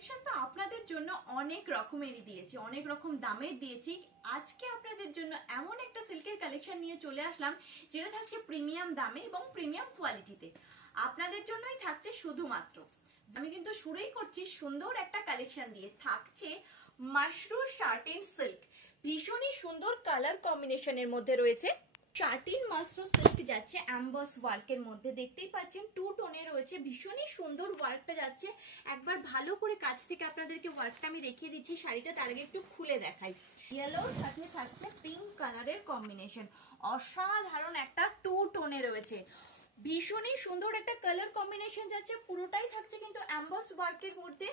Collection তো আপনাদের জন্য অনেক রকমেরই দিয়েছি, অনেক রকম দামের দিয়েছি। আজকে আপনাদের জন্য এমন একটা সিল্কের কালেকশন নিয়ে চলে আসলাম যেটা থাকছে প্রিমিয়াম দামে এবং প্রিমিয়াম কোয়ালিটিতে। আপনাদের জন্যই থাকছে শুধুমাত্র। আমি কিন্তু শুরুই করছি সুন্দর একটা কালেকশন দিয়ে। থাকছে মাশরুম শার্টিন সিল্ক, ভীষণই সুন্দর কালার কম্বিনেশনের মধ্যে রয়েছে। শার্টিন মাশরুম সিল্ক যাচ্ছে অ্যাম্বস ওয়ার্কের মধ্যে, দেখতেই পাচ্ছেন টু টোনে রয়েছে, ভীষণই সুন্দর ওয়ার্কটা যাচ্ছে। একবার ভালো করে কাছ থেকে আপনাদেরকে ওয়ার্কটা আমি দেখিয়ে দিচ্ছি। শাড়িটা তার আগে একটু খুলে দেখাই। ইয়েলোর সাথে থাকছে পিঙ্ক কালারের কম্বিনেশন, অসাধারণ একটা টু টোনে রয়েছে, ভীষণই সুন্দর একটা কালার কম্বিনেশন যাচ্ছে। পুরোটাই থাকছে কিন্তু অ্যাম্বস ওয়ার্কের মধ্যে,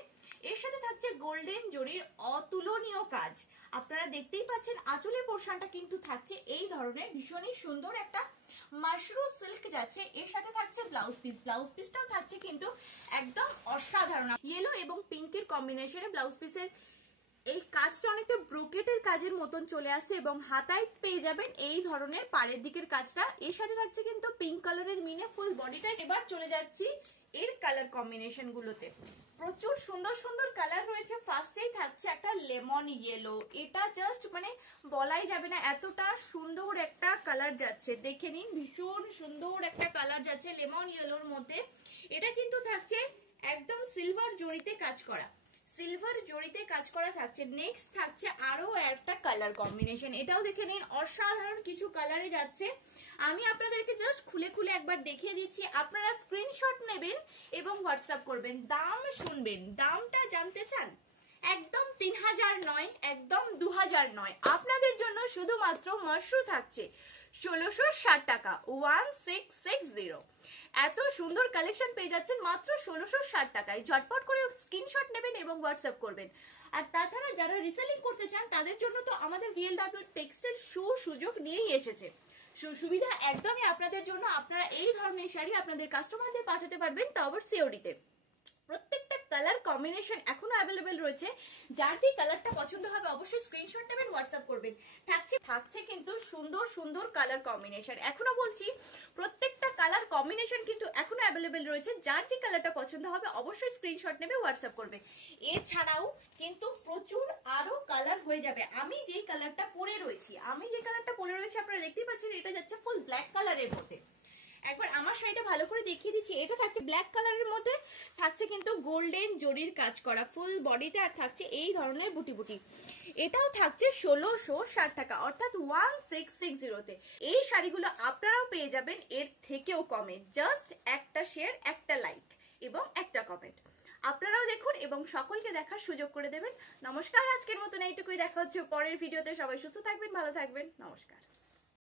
এর সাথে থাকছে গোল্ডেন জরির অতুলনীয় কাজ। আপনারা দেখতেই পাচ্ছেন আঁচলের পোর্শনটা কিন্তু থাকছে এই ধরনের ভীষণই সুন্দর একটা মাশরুম সিল্ক যাচ্ছে। এর সাথে থাকছে ব্লাউজ পিস, ব্লাউজ পিসটাও থাকছে কিন্তু একদম অসাধারণ ইয়েলো এবং পিঙ্কের কম্বিনেশনে। ব্লাউজ পিসের এই কাজটা অনেকটা ব্রোকেটের কাজের মতন চলে আসছে এবং হাতায় পেয়ে যাবেন এই ধরনের পাড়ের দিকের কাজটা। এর সাথে থাকছে কিন্তু পিঙ্ক কালারের মিনে ফুল বডিটা। এবার চলে যাচ্ছি এর কালার কম্বিনেশন গুলোতে, প্রচুর সুন্দর সুন্দর কালার রয়েছে। ফার্স্টেই থাকছে একটা লেমন ইয়েলো, এটা জাস্ট মানে বলাই যাবে না এতটা সুন্দর একটা কালার যাচ্ছে। দেখে নিন, ভীষণ সুন্দর একটা কালার যাচ্ছে লেমন ইয়েলোর মধ্যে। এটা কিন্তু থাকছে একদম সিলভার জরিতে কাজ করা, সিলভার জরিতে কাজ করা থাকছে। নেক্সট থাকছে আরো একটা কালার কম্বিনেশন, এটাও দেখে নিন, অসাধারণ কিছু কালারে যাচ্ছে। আমি আপনাদেরকে জাস্ট খুলে খুলে একবার দেখিয়ে দিচ্ছি। আপনারা স্ক্রিনশট নেবেন এবং হোয়াটসঅ্যাপ করবেন। দাম শুনবেন, দামটা জানতে চান? একদম 3000 নয়, একদম 2000 নয়, আপনাদের জন্য শুধুমাত্র মাশরুম থাকছে 1660 টাকা, 1660। এত সুন্দর কালেকশন পেয়ে যাচ্ছেন মাত্র 1660 টাকায়। ঝটপট করে স্ক্রিনশট নেবেন এবং হোয়াটসঅ্যাপ করবেন। আর তাছাড়া যারা রিসেলিং করতে চান তাদের জন্য তো আমাদের VLW টেক্সটাইল সুযোগ নিয়েই এসেছে। সুবিধা একদমই আপনাদের জন্য। আপনারা এই ধরনের শাড়ি আপনাদের কাস্টমারদের পাঠাতে পারবেন, তা আবার সিওডিতে। প্রত্যেকটা কালার কম্বিনেশন এখনো অ্যাভেলেবেল রয়েছে। যার যে কালারটা পছন্দ হবে অবশ্যই স্ক্রিনশট নেবেন, হোয়াটসঅ্যাপ করবেন। থাকছে কিন্তু সুন্দর সুন্দর কালার কম্বিনেশন। এখনো বলছি প্রত্যেকটা কালার কম্বিনেশন কিন্তু এখনো অ্যাভেলেবেল রয়েছে। যার যে কালারটা পছন্দ হবে অবশ্যই স্ক্রিনশট নেবে, হোয়াটসঅ্যাপ করবে। এছাড়াও কিন্তু প্রচুর আরো কালার হয়ে যাবে। আমি যে কালারটা পরে রয়েছি আপনারা দেখতেই পাচ্ছেন, এটা যাচ্ছে ফুল ব্ল্যাক কালারের মধ্যে। একবার আমার শাড়িটা ভালো করে দেখিয়ে দিচ্ছি। এটা থাকছে ব্ল্যাক কালারের মধ্যে, থাকছে কিন্তু গোল্ডেন জরির কাজ করা ফুল বডিতে, আর থাকছে এই ধরনের বুটি বুটি। এটাও থাকছে 1660 টাকা, অর্থাৎ 1660-তে। এই শাড়িগুলো আপনারাও পেয়ে যাবেন এর থেকেও কমে। জাস্ট একটা শেয়ার, একটা লাইক এবং একটা কমেন্ট। আপনারাও দেখুন এবং সকলকে দেখার সুযোগ করে দেবেন। নমস্কার, আজকের মতন এইটুকুই। দেখা হচ্ছে পরের ভিডিওতে। সবাই সুস্থ থাকবেন, ভালো থাকবেন, নমস্কার।